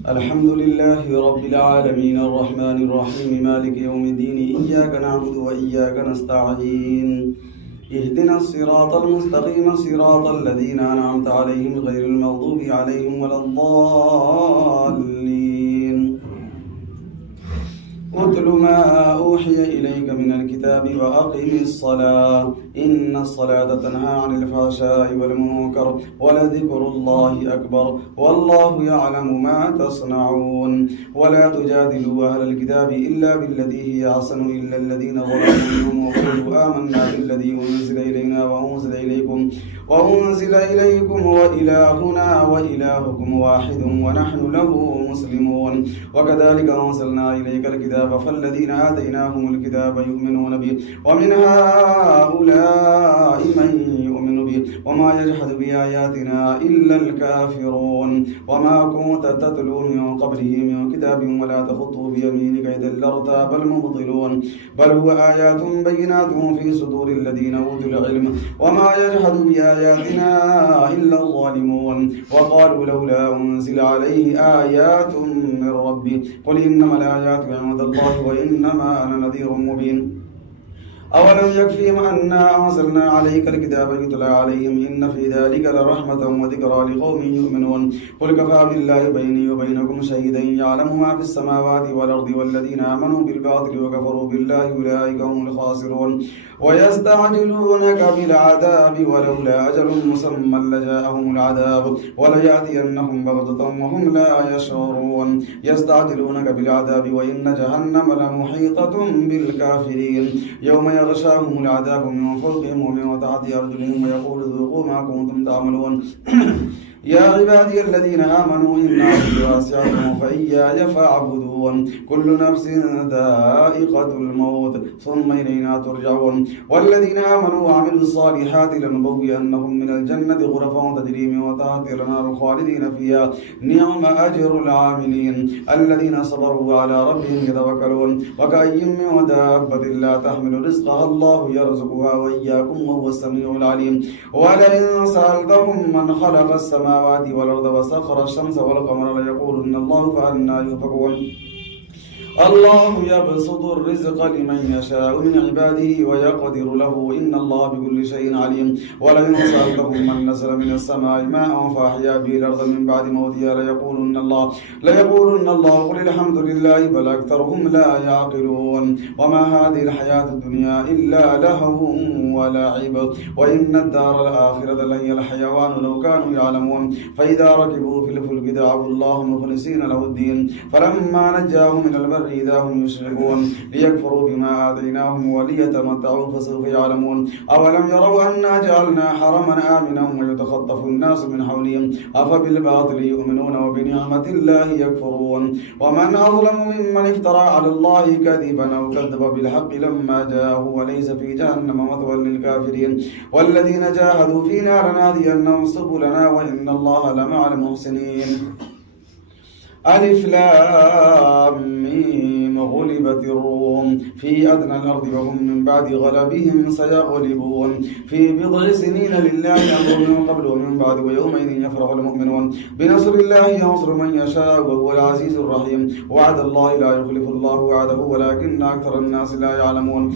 الحمد لله رب العالمين الرحمن الرحيم مالك يوم الدين إياك نعبد وإياك نستعين اهدنا الصراط المستقيم صراط الذين أنعمت عليهم غير المغضوب عليهم ولا الضالين اتل ما أوحي إليك من الكتاب وأقم الصلاة إن الصلاة تنهى عن الفحشاء والمنكر ولذكر الله أكبر والله يعلم ما تصنعون ولا تجادلوا أهل الكتاب إلا بالتي هي أحسن إلا الذين ظلموا منهم وقولوا آمنا بالذي أنزل إلينا وأنزل إليكم وإلهنا وإلهكم واحد ونحن له مسلمون وكذلك أنزلنا إليك الكتاب فالذين آتيناهم الكتاب يؤمنون به ومن هؤلاء من يؤمن به وما يجحد بآياتنا إلا الكافرون وما كنت تتلو من قبله من كتاب ولا تخطه بيمينك إذا لارتاب المبطلون بل هو آيات بينات في صدور الذين أوتوا العلم وما يجحد بآياتنا إلا الظالمون وقالوا لولا أنزل عليه آيات من ربي قل إنما الآيات عند الله وإنما أنا نذير مبين أولم يكفيهم أنا أنزلنا عليك الكتاب يتلى عليهم إن في ذلك لرحمة وذكرى لقوم يؤمنون قل كفى بالله بيني وبينكم شهيدا يعلم ما في السماوات والأرض والذين آمنوا بالباطل وكفروا بالله أولئك هم الخاسرون ويستعجلونك بالعذاب ولولا أجل مسمى لجاءهم العذاب وليأتينهم بغتة وهم لا يشعرون يستعجلونك بالعذاب وإن جهنم لمحيطة بالكافرين يوم يغشاهم العذاب من فوقهم ومن تحت أرجلهم ويقول ذوقوا ما كنتم تعملون يا عبادي الذين آمنوا إن أرضي واسعة فإياي فاعبدون كل نفس ذائقة الموت ثم إلينا ترجعون والذين آمنوا وعملوا الصالحات لنبوئنهم من الجنة غرفا تجري من تحتها الأنهار خالدين فيها نعم أجر العاملين الذين صبروا على ربهم يتوكلون وكأي من دابة لا تحمل رزقها الله يرزقها وإياكم وهو السميع العليم ولئن سألتهم من خلق السماوات والأرض وسخر الشمس والقمر ليقولن الله فأنى يؤفكون الله يبسط الرزق لمن يشاء من عباده ويقدر له إن الله بكل شيء عليم ولئن سألتهم من نزل من السماء ماء فأحيا به الأرض من بعد موتها ليقولن الله قل الحمد لله بل أكثرهم لا يعقلون وما هذه الحياة الدنيا إلا لهو ولعب وإن الدار الآخرة لهي الحيوان لو كانوا يعلمون فإذا ركبوا في الفلك دعوا الله مخلصين له الدين فلما نجاهم من البر إذا هم يشركون ليكفروا بما آتيناهم وليتمتعوا فسوف يعلمون أولم يروا أنا جعلنا حرما آمنا ويتخطف الناس من حولهم أفبالباطل يؤمنون وبنعمة الله يكفرون ومن أظلم ممن افترى على الله كذبا أو كذب بالحق لما جاءه وليس في جهنم مثوى للكافرين والذين جاهدوا فينا لنهدينهم سبلنا وإن الله لمع المحسنين ألف لام ميم غلبت الروم في أدنى الأرض وهم من بعد غلبهم سيغلبون في بضع سنين لله أمر من قبل ومن بعد ويومئذ يفرح المؤمنون بنصر الله ينصر من يشاء وهو العزيز الرحيم وعد الله لا يخلف الله وعده ولكن أكثر الناس لا يعلمون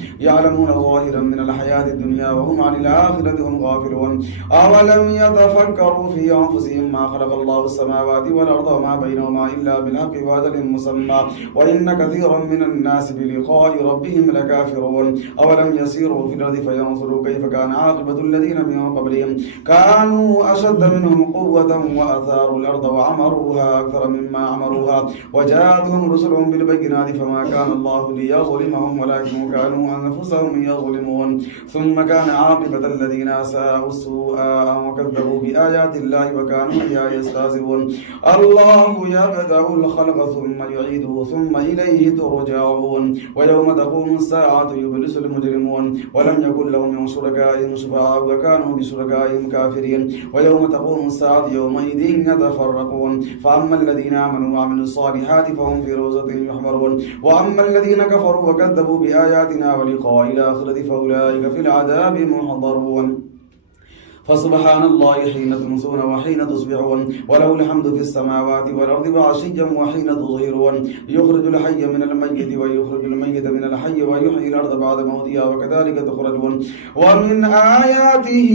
ظاهرا من الحياة الدنيا وهم عن الآخرة هم غافلون أولم يتفكروا في أنفسهم ما خلق الله السماوات والأرض وما بينهما إلا بالحق وأجل مسمى وإن كثيرا من الناس بلقاء ربهم لكافرون أولم يسيروا في الأرض فينظروا كيف كان عاقبة الذين من قبلهم كانوا أشد منهم قوة وأثاروا الأرض وعمروها أكثر مما عمروها وجاءتهم رسلهم بالبينات فما كان الله ليظلمهم ولكن كانوا أنفسهم يظلمون ثم كان عاقبة الذين أساءوا السوء وكذبوا بآيات الله وكانوا بها يستهزئون الله يبدأ الخلق ثم يعيده ثم إليه ترجعون ويوم تقوم الساعة يبلس المجرمون ولم يكن لهم من شركائهم شفعاء وكانوا بشركائهم كافرين ويوم تقوم الساعة يومئذ يتفرقون فأما الذين آمنوا وعملوا الصالحات فهم في روضة يحبرون وأما الذين كفروا وكذبوا بآياتنا ولقاء الآخرة فأولئك في العذاب محضرون فسبحان الله حين تمسون وحين تصبحون وله الحمد في السماوات والأرض وعشيا وحين تظهرون يخرج الحي من الميت ويخرج الميت من الحي ويحيي الأرض بعد موتها وكذلك تخرجون ومن آياته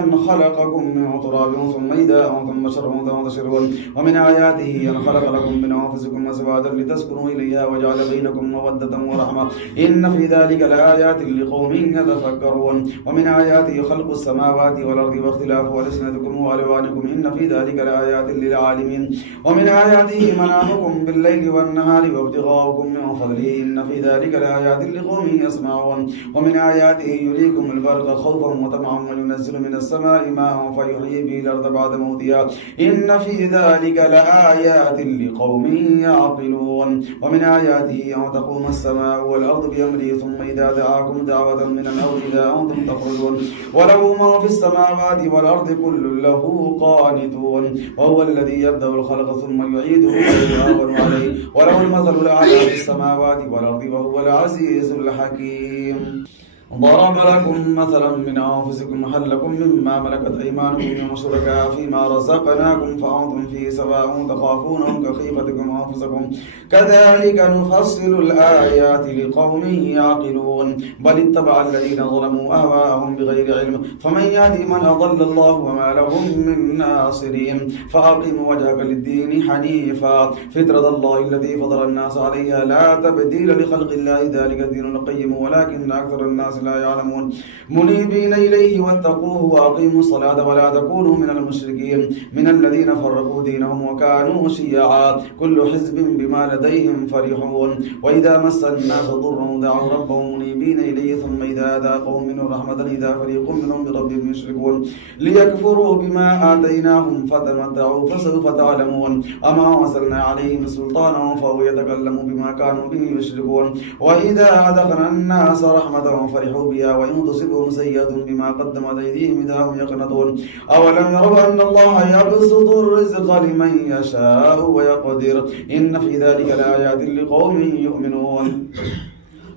أن خلقكم من تراب ثم إذا أنتم بشر تنتشرون ومن آياته أن خلق لكم من أنفسكم أزواجا لتسكنوا إليها وجعل بينكم مودة ورحمة إن في ذلك لآيات لقوم يتفكرون ومن آياته خلق السماوات والأرض واختلاف ألسنتكم وألوانكم إن في ذلك لآيات للعالمين ومن آياته منامكم بالليل والنهار وابتغاؤكم من فضله إن في ذلك لآيات لقوم يسمعون ومن آياته يريكم البرق خوفا وطمعا وينزل من السماء ماء فيحيي به الأرض بعد موتها إن في ذلك لآيات لقوم يعقلون ومن آياته أن تقوم السماء والأرض بأمره ثم إذا دعاكم دعوة من الأرض إذا أنتم تخرجون وله ما في السماوات والأرض كل له قانتون وهو الذي يبدأ الخلق ثم يعيده ويهون عليه وله المثل الأعلى في السماوات والأرض وهو العزيز الحكيم ضرب لكم مثلا من أنفسكم هل لكم مما ملكت أيمانكم من شركاء فيما رزقناكم فأنتم فيه سواء تخافونهم كخيفتكم أنفسكم كذلك نفصل الآيات لقوم يعقلون بل اتبع الذين ظلموا أهواءهم بغير علم فمن يهدي من أضل الله وما لهم من ناصرين فأقم وجهك للدين حنيفا فطرة الله التي فطر الناس عليها لا تبديل لخلق الله ذلك الدين القيم ولكن أكثر الناس لا يعلمون منيبين إليه واتقوه وأقيموا الصلاة ولا تكونوا من المشركين من الذين فرقوا دينهم وكانوا شيعا كل حزب بما لديهم فرحون وإذا مس الناس ضر دعوا ربهم منيبين إليه ثم إذا أذاقهم منه رحمة إذا فريق منهم بربهم يشركون ليكفروا بما آتيناهم فتمتعوا فسوف تعلمون أما أرسلنا عليهم سلطانا فهو يتكلم بما كانوا به يشركون وإذا أذقنا الناس رحمة فرحوا بها وإن تصبهم سيئة بما قدمت أيديهم إذا هم يقنطون أولم يروا أن الله يبسط الرزق لمن يشاء ويقدر إن في ذلك لآيات لقوم يؤمنون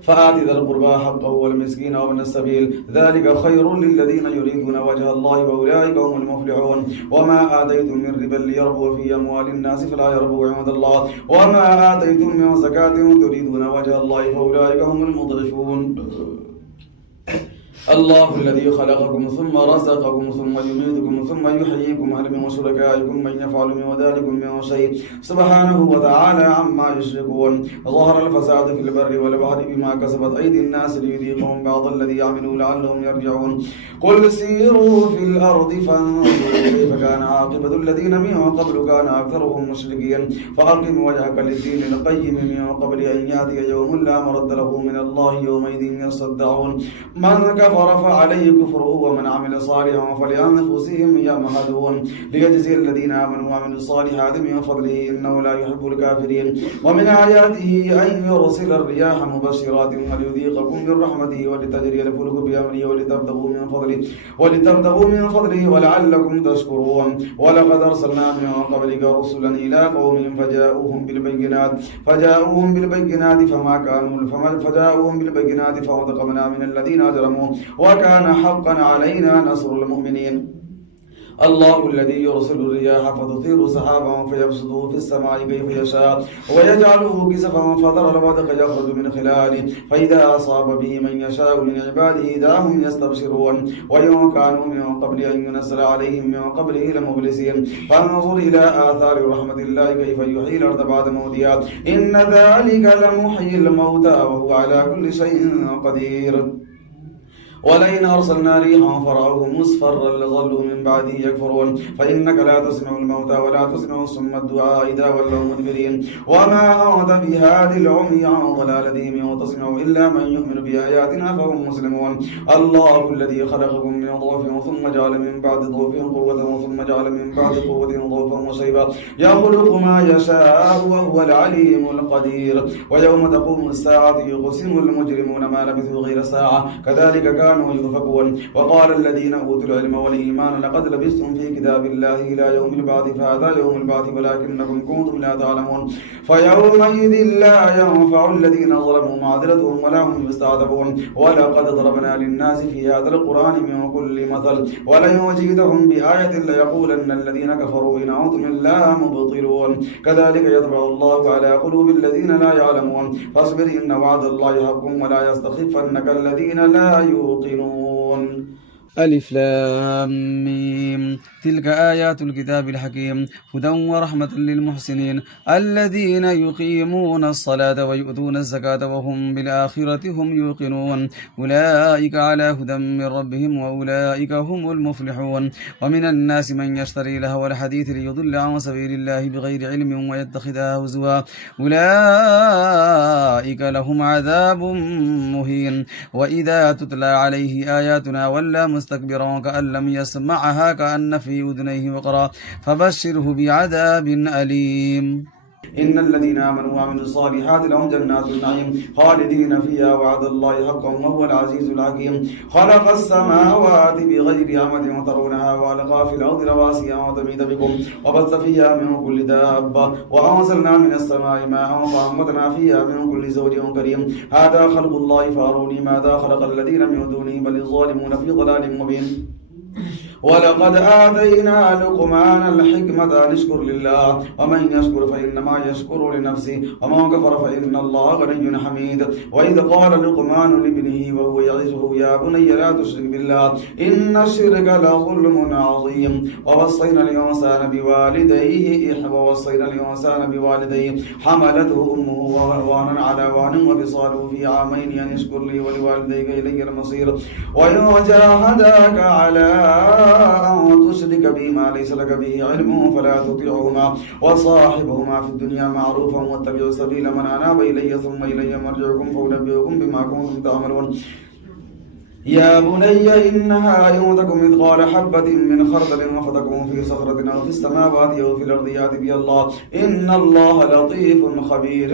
فآت ذا القربى حقه والمسكين وابن السبيل ذلك خير للذين يريدون وجه الله وأولئك هم المفلحون وما آتيتم من ربا ليربو في أموال الناس فلا يربو عند الله وما آتيتم من زكاة تريدون وجه الله فأولئك هم المضعفون الله الذي خلقكم ثم رزقكم ثم يميتكم ثم يحييكم هل من شركائكم من يفعل من ذلكم من شيء سبحانه وتعالى عما يشركون ظهر الفساد في البر والبحر بما كسبت أيدي الناس ليذيقهم بعض الذي عملوا لعلهم يرجعون قل سيروا في الأرض فانظروا كيف كان عاقبة الذين من قبل كان أكثرهم مشركين فأقم وجهك للدين القيم من قبل أن يأتي يوم لا مرد له من الله يومئذ يصدعون من كفر فعليه كفره ومن عمل صالحا فلأنفسهم يمهدون ليجزي الذين آمنوا وعملوا الصالحات من فضله إنه لا يحب الكافرين ومن آياته أن يرسل الرياح مبشرات وليذيقكم من رحمته ولتجري الفلك بأمره ولتبتغوا من فضله ولعلكم تشكرون ولقد أرسلنا من قبلك رسلا إلى قومهم فجاءوهم بالبينات فانتقمنا من الذين أجرموا وكان حقا علينا نصر المؤمنين الله الذي يرسل الرياح فتثير سحابا فيبسطه في السماء كيف يشاء ويجعله كسفا فترى الودق يخرج من خلاله فإذا أصاب به من يشاء من عباده إذا هم يستبشرون ويوم كانوا من قبل أن ينزل عليهم من قبله لمبلسين فانظر إلى آثار رحمة الله كيف يحيي الأرض بعد موتها إن ذلك لمحيي الموتى وهو على كل شيء قدير ولئن أرسلنا ريحا فرأوه مصفرا لظلوا من بعده يكفرون فإنك لا تسمع الموتى ولا تسمع الصم الدعاء إذا ولوا مدبرين وما أنت بهادي العمي عن ضلالتهم إن تسمع إلا من يؤمن بآياتنا فهم مسلمون الله الذي خلقكم من ضعف ثم جعل من بعد ضعف قوة ثم جعل من بعد قوة ضعفا شيبا يخلق ما يشاء وهو العليم القدير ويوم تقوم الساعة يقسم المجرمون ما لبثوا غير ساعة كذلك كانوا يؤفكون وقال الذين أوتوا العلم والإيمان لقد لبثتم في كتاب الله إلى يوم البعث فهذا يوم البعث ولكنكم كنتم لا تعلمون فيومئذ لا ينفع الذين ظلموا معذرتهم ولا هم يستعتبون ولقد ضربنا للناس في هذا القرآن من كل مثل ولئن جئتهم بآية ليقولن الذين كفروا إن أنتم إلا مبطلون كذلك يطبع الله على قلوب الذين لا يعلمون فاصبر إن وعد الله حق ولا يستخفنك الذين لا يوقنون ألف لام ميم تلك آيات الكتاب الحكيم هدى ورحمة للمحسنين الذين يقيمون الصلاة ويؤتون الزكاة وهم بالآخرة هم يوقنون أولئك على هدى من ربهم وأولئك هم المفلحون ومن الناس من يشتري لهو الحديث ليضل عن سبيل الله بغير علم ويتخذها هزوا أولئك لهم عذاب مهين وإذا تتلى عليه آياتنا ولا مستكبرا كأن لم يسمعها كأن في أذنيه وقرا فبشره بعذاب أليم إن الذين آمنوا وعملوا الصالحات لهم جنات النعيم خالدين فيها وعد الله حقا وهو العزيز الحكيم خلق السماوات بغير عمد ترونها وألقى في الأرض رواسي أن تميد بكم وبث فيها من كل دابة وأنزلنا من السماء ماء فأنبتنا فيها من كل زوج كريم هذا خلق الله فأروني ماذا خلق الذين من دونه بل الظالمون في ضلال مبين ولقد آتينا لقمان الحكمة أن اشكر لله ومن يشكر فإنما يشكر لنفسه ومن كفر فإن الله غني حميد وإذ قال لقمان لابنه وهو يعظه يا بني لا تشرك بالله إن الشرك لظلم عظيم ووصينا الإنسان بوالديه حملته أمه وهنا على وهن وفصاله في عامين أن اشكر لي ولوالديك إلي المصير وإن جاهداك على أن تشرك بي ما ليس لك به علم فلا تطيعهما وصاحبهما في الدنيا معروفا واتبعوا سبيل من أناب إلي ثم إلي مرجعكم فأنبئكم بما كنتم تعملون يا بني إنها إن تك مثقال حبة من خردل فتكون في صخرة أو في السماوات أو في الأرض يأت بها الله إن الله لطيف خبير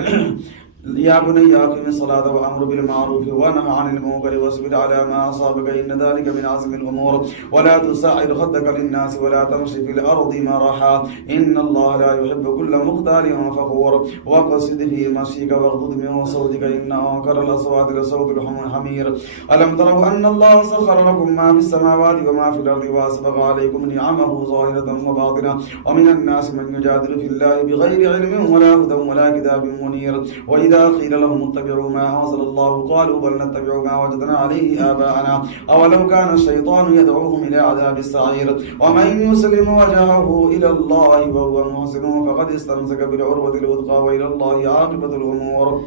يا بني أقم الصلاة وأمر بالمعروف ونهى عن المنكر واصبر على ما أصابك إن ذلك من عزم الأمور ولا تسعر خدك للناس ولا تمشي في الأرض مرحا إن الله لا يحب كل مختال فخور واقصد في مشيك واغضض من صوتك إن أنكر الأصوات لصوت الحمير ألم تروا أن الله سخر لكم ما في السماوات وما في الأرض وأسبغ عليكم نعمه ظاهرة وباطنة ومن الناس من يجادل في الله بغير علم ولا هدى ولا كتاب منير وإذا قيل لهم اتبعوا ما أنزل الله قالوا بل نتبع ما وجدنا عليه آباءنا أولو كان الشيطان يدعوهم إلى عذاب السعير ومن يسلم وجهه إلى الله وهو محسن فقد استمسك بالعروة الوثقى وإلى الله عاقبة الأمور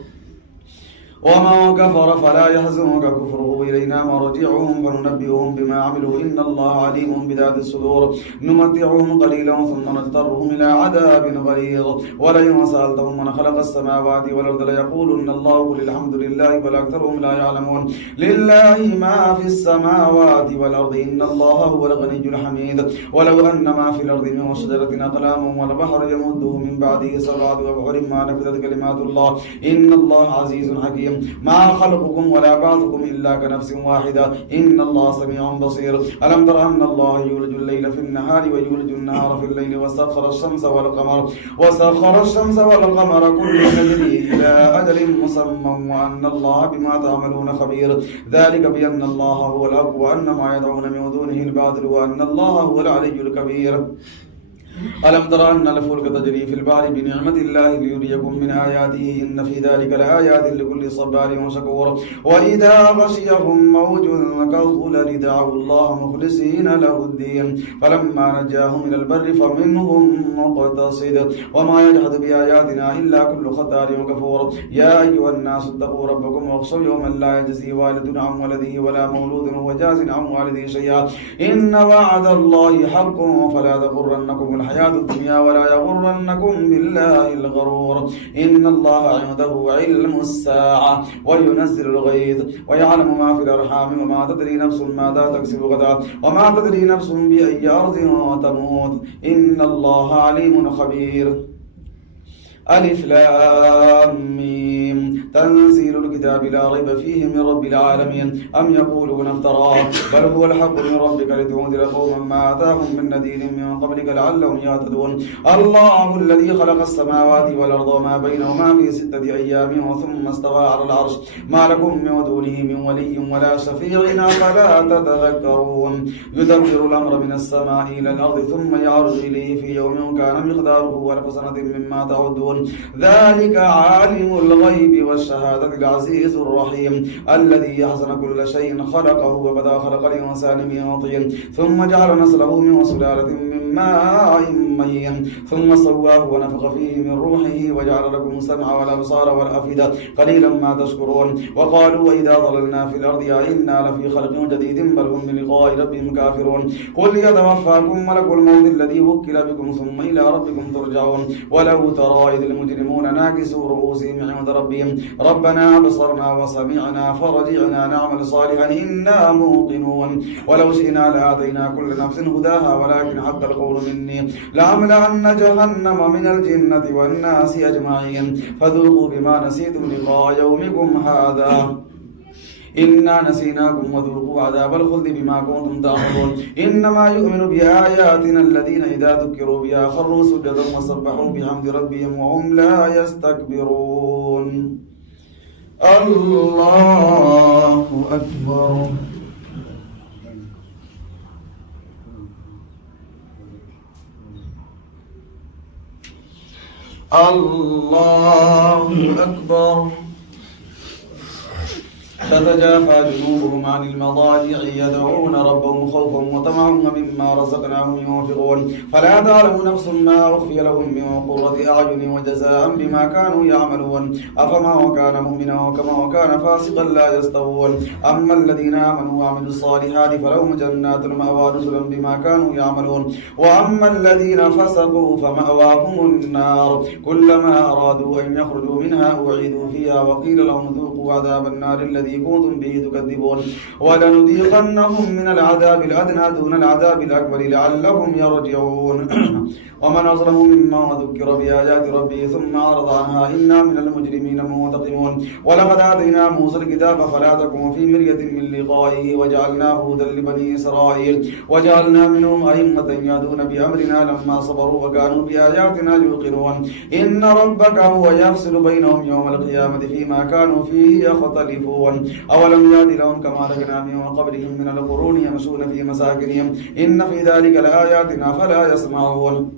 ومن كفر فلا يحزنك كفره إلينا مرجعهم فننبئهم بما عملوا إن الله عليم بذات الصدور نمتعهم قليلا ثم نضطرهم إلى عذاب غليظ ولئن سألتهم من خلق السماوات والأرض ليقولن الله قل الحمد لله بل أكثرهم لا يعلمون لله ما في السماوات والأرض إن الله هو الغني الحميد ولو أن ما في الأرض من شجرة أقلام والبحر يمده من بعده سبعة أبحر ما نفذت كلمات الله إن الله عزيز حكيم ما خلقكم ولا بعثكم إلا كنفس واحدة إن الله سميع بصير ألم تر أن الله يولج الليل في النهار ويولج النهار في الليل وسخر الشمس والقمر كل يجري إلى أجل مسمى وأن الله بما تعملون خبير ذلك بأن الله هو الحق وأن ما يدعون من دونه الباطل وأن الله هو العلي الكبير ألم تر أن الفلك تجري في البحر بنعمة الله ليريكم من آياته إن في ذلك لآيات لكل صبار شكور وإذا غشيهم موج كالظلل دعوا الله مخلصين له الدين فلما نجاهم إلى البر فمنهم مقتصد وما يجحد بآياتنا إلا كل ختار كفور يا أيها الناس اتقوا ربكم واخشوا يوما لا يجزي والد عن ولده ولا مولود هو جاز عن والده شيئا إن وعد الله حق فلا تغرنكم الحياة الدنيا ولا يغرنكم بالله الغرور إن الله عنده علم الساعة وينزل الغيث ويعلم ما في الأرحام وما تدري نفس ماذا تكسب غدا وما تدري نفس بأي أرض تموت إن الله عليم خبير. ألف لام ميم تنزيل الكتاب لا ريب فيه من رب العالمين أم يقولون افتراه بل هو الحق من ربك لتنذر قوما ما آتاهم من نذير من قبلك لعلهم يهتدون. الله الذي خلق السماوات والأرض وما بينهما في 6 أيام ثم استوى على العرش ما لكم من دونه من ولي ولا شفيع أفلا تتذكرون. يدبر الأمر من السماء إلى الأرض ثم يعرج إليه في يوم كان مقداره 1000 سنة مما تعدون. ذلك عالم الغيب والشهادة العزيز الرحيم الذي أحسن كل شيء خلقه وبدأ خلق الإنسان من طين ثم جعل نسله من سلالة من ماء مهين ثم سواه ونفخ فيه من روحه وجعل لكم السمع والأبصار والأفئدة قليلا ما تشكرون. وقالوا وإذا ضللنا في الأرض أئنا لفي خلق جديد بل هم بلقاء ربهم كافرون. قل يتوفاكم ملك الموت الذي وكل بكم ثم إلى ربكم ترجعون. ولو ترى إذ المجرمون ناكسوا رؤوسهم عند ربهم ربنا أبصرنا وسمعنا فرجعنا نعمل صالحا إنا موقنون. ولو شئنا لآتينا كل نفس هداها ولكن حق القول مني لأملأن جهنم من الجنة والناس أجمعين فذوقوا بما نسيتم لقاء يومكم هذا إنا نسيناكم وذوقوا عذاب الخلد بما كنتم تعملون. إنما يؤمن بآياتنا الذين إذا ذكروا بها خروا سجدا وسبحوا بحمد ربهم وهم لا يستكبرون. الله أكبر. الله أكبر. تتجافى جنوبهم عن المضاجع يدعون ربهم خوفا وطمعا ومما رزقناهم ينفقون فلا تعلم نفس ما أخفي لهم من قرة أعين وجزاء بما كانوا يعملون أفما وكان مؤمنا وكما وكان فاسقا لا يستوون. أما الذين آمنوا وعملوا الصالحات فلهم جنات المأوى نزلا بما كانوا يعملون وأما الذين فسقوا فمأواهم النار كلما أرادوا أن يخرجوا منها أعيدوا فيها وقيل لهم ذوقوا عذاب النار الذي كنتم به تكذبون. ولنذيقنهم من العذاب الأدنى دون العذاب الأكبر لعلهم يرجعون. ومن أظلم مما ذكر بآيات ربه ثم أعرض عنها إنا من المجرمين منتقمون. ولقد آتينا موسى الكتاب فلا تكن في مرية من لقائه وجعلناه هدى لبني إسرائيل وجعلنا منهم أئمة يهدون بأمرنا لما صبروا وكانوا بآياتنا يوقنون. إن ربك هو يفصل بينهم يوم القيامة فيما كانوا فيه يختلفون. أولم يهد لهم كما أهلكنا من قبلهم من القرون يمشون في مساكنهم إن في ذلك لآيات فلا يسمعون.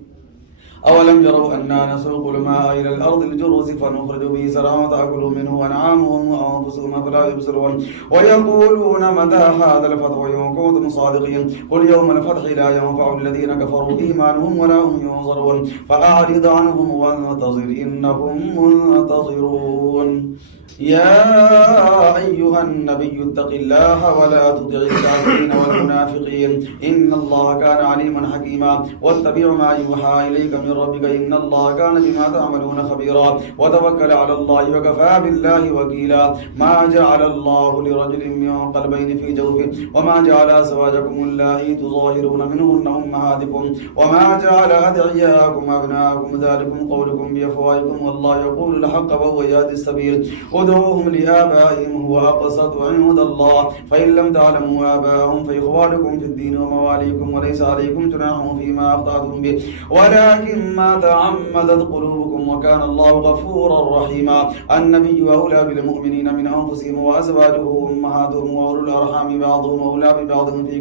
أولم يروا أنا نسوق الماء إلى الأرض الجرز فنخرج به زرعا تأكل منه أنعامهم وأنفسهم فلا يبصرون. ويقولون متى هذا الفتح وإن كنتم صادقين قل يوم الفتح لا ينفع الذين كفروا إيمانهم ولا هم ينظرون فأعرض عنهم وانتظر إنهم منتظرون. يا أيها النبي اتق الله ولا تطع الكافرين والمنافقين إن الله كان عليما حكيما. واتبع ما يوحى إليك من ربك إن الله كان بما تعملون خبيرا. وتوكل على الله وكفى بالله وكيلا. ما جعل الله لرجل من قلبين في جوفه وما جعل أزواجكم اللائي تظاهرون منهن أمهاتكم وما جعل أدعياءكم أبناءكم ذلكم قولكم بأفواهكم والله يقول الحق وهو يهدي السبيل. ادعوهم لآبائهم هو أقسط عند الله فإن لم تعلموا آباءهم فإخوانكم في الدين ومواليكم وليس عليكم جناح فيما أخطأتم به ولكن ما تعمدت قلوبكم وكان الله غفورا رحيما. النبي أولى بالمؤمنين من أنفسهم وأزواجه أمهاتهم وأولو الأرحام بعضهم أولى ببعض في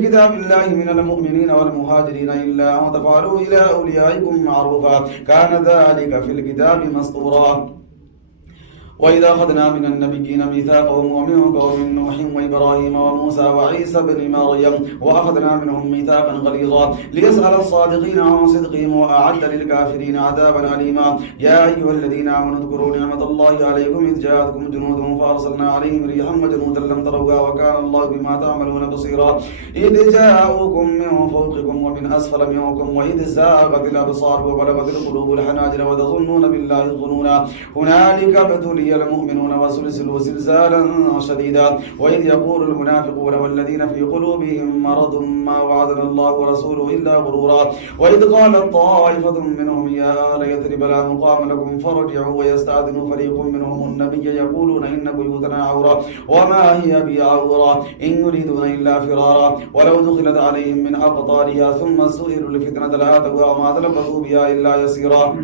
كتاب الله من المؤمنين والمهاجرين إلا أن تفعلوا إلى أوليائكم معروفا كان ذلك في الكتاب مسطورا. وإذا أخذنا من النبيين ميثاقهم ومنك ومن نوح وإبراهيم وموسى وعيسى بن مريم وأخذنا منهم ميثاقا غليظا ليسأل الصادقين عن صدقهم وأعد للكافرين عذابا أليما يا أيها الذين آمنوا اذكروا نعمة الله عليكم إذ جاءتكم جنود فأرسلنا عليهم ريحا وجنودا لم تروها وكان الله بما تعملون بصيرا إذ جاءوكم من فوقكم ومن أسفل منكم وإذ زاغت الأبصار وبلغت القلوب الحناجر وتظنون بالله الظنونا هنالك ابتلي المؤمنون وزلزلوا زلزالا شديدا وإذ يقول المنافقون والذين في قلوبهم مرض ما وعدنا الله ورسوله إلا غرورا وإذ قالت طائفة منهم يا آل يثرب لا مقام لكم فارجعوا ويستأذن فريق منهم النبي يقولون إن بيوتنا عورة وما هي بعورة إن يريدون إلا فرارا ولو دخلت عليهم من أقطارها ثم سئلوا الفتنة لآتوها وما تلبثوا بها إلا يسيرا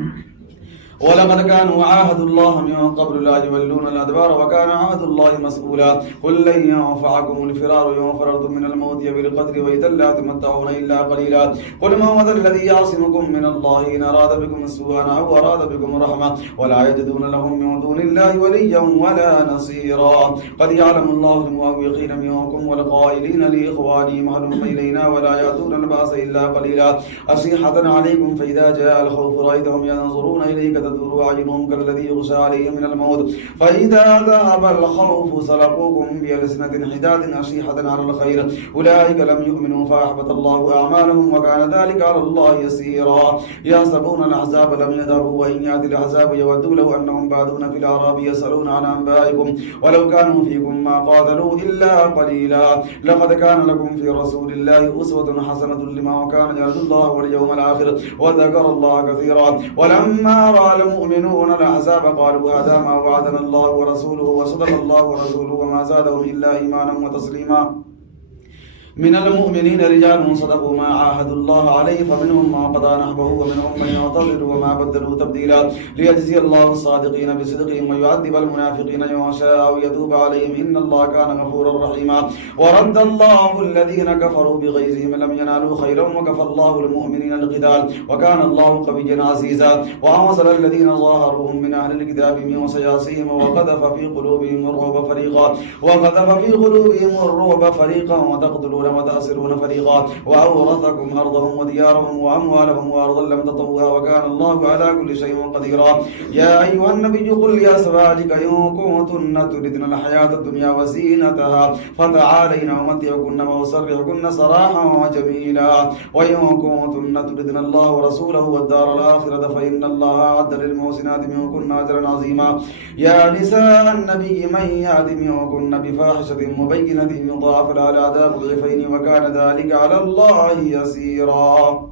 ولقد كانوا عاهدوا الله من قبل لا يولون الأدبار وكان عهد الله مسؤولا قل لن ينفعكم الفرار يوم فررتم من الموت بالقدر وإذا لا تمتعون إلا قليلا قل من هو الذي يعصمكم من الله إن أراد بكم سوءا أو أراد بكم رحمة ولا يجدون لهم من دون الله وليا ولا نصيرا قد يعلم الله المعوقين منكم والقائلين لإخوانهم هلم إلينا ولا يأتون البأس إلا قليلا أصيحة عليكم فإذا جاء الخوف رأيتهم ينظرون إليك تدور أعينهم كالذي يغشى عليه من الموت فإذا ذهب الخوف سلقوكم بألسنة حداد أشيحة على الخير أولئك لم يؤمنوا فأحبط الله أعمالهم وكان ذلك على الله يسيرا يحسبون الأحزاب لم يذهبوا وإن يأتي الأحزاب يودوا لو أنهم بادون في الأعراب يسألون عن أنبائكم ولو كانوا فيكم ما قاتلوا إلا قليلا لقد كان لكم في رسول الله أسوة حسنة لمن كان يرجو الله واليوم الآخر وذكر الله كثيرا ولما رأى المؤمنون الأحزاب قالوا هذا ما وعدنا الله ورسوله وصدق الله ورسوله وما زادهم إلا إيمانا وتسليما من المؤمنين رجال صدقوا ما عاهدوا الله عليه فمنهم ما قضى نحبه ومنهم من ينتظر وما بدلوا تبديلا ليجزي الله الصادقين بصدقهم ويعذب المنافقين يوم شاء أو يتوب عليهم إن الله كان غفورا رحيما ورد الله الذين كفروا بغيظهم لم ينالوا خيرا وكفى الله المؤمنين القتال وكان الله قويا عزيزا وأرسل الذين ظاهروهم من أهل الكتاب من سياسيهم وقذف في قلوبهم الرعب فريقا وتقتلون وتأسرون فريقا وأورثكم أرضهم وديارهم وأموالهم وأرضا لم تطوها وكان الله على كل شيء قديرا يا أيها النبي قل لأزواجك إن كنتن تردن الحياة الدنيا وزينتها فتعالين أمتعكن وأسرحكن سراحا جميلا وإن كنتن تردن الله ورسوله والدار الآخرة فإن الله أعد للمحسنات منكن أجرا عظيما يا نساء النبي من يأت منكن بفاحشة مبينة يضاعف لها العذاب ضعفين وكان ذلك على الله يسيرا